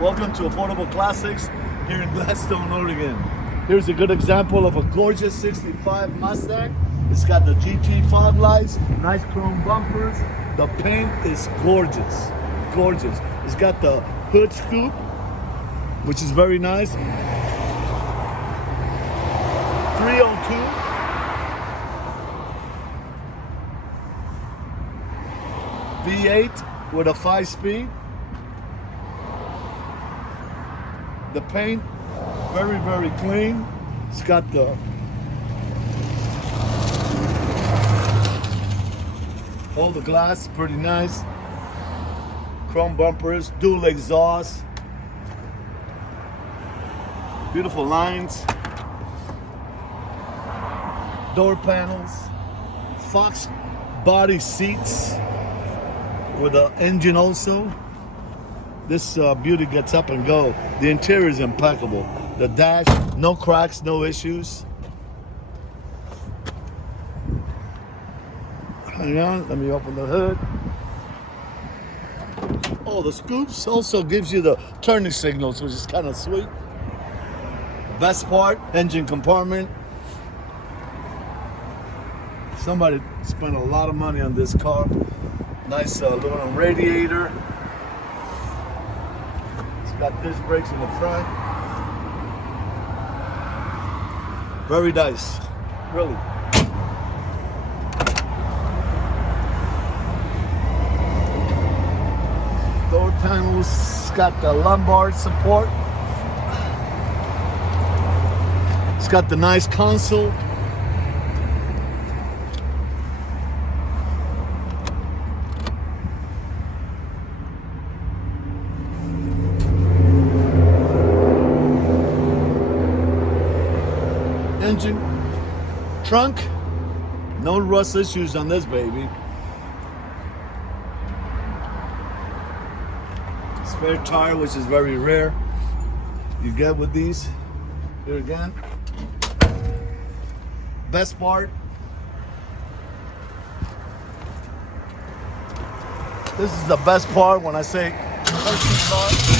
Welcome to Affordable Classics here in Gladstone, Oregon. Here's a good example of a gorgeous 65 Mustang. It's got the GT fog lights, nice chrome bumpers. The paint is gorgeous, gorgeous. It's got the hood scoop, which is very nice. 302. V8 with a 5-speed. The paint, very, very clean. It's got the all the glass, pretty nice. Chrome bumpers, dual exhaust. Beautiful lines. Door panels. Foxbody seats with the engine also. This beauty gets up and go. The interior is impeccable. The dash, no cracks, no issues. Hang on, let me open the hood. Oh, the scoops also gives you the turning signals, which is kind of sweet. Best part, engine compartment. Somebody spent a lot of money on this car. Nice aluminum radiator. It's got disc brakes in the front. Very nice, really. Door panels, got the lumbar support. It's got the nice console. Engine, trunk, no rust issues on this baby. Spare tire, which is very rare. You get with these. Here again. Best part. This is the best part when I say first car.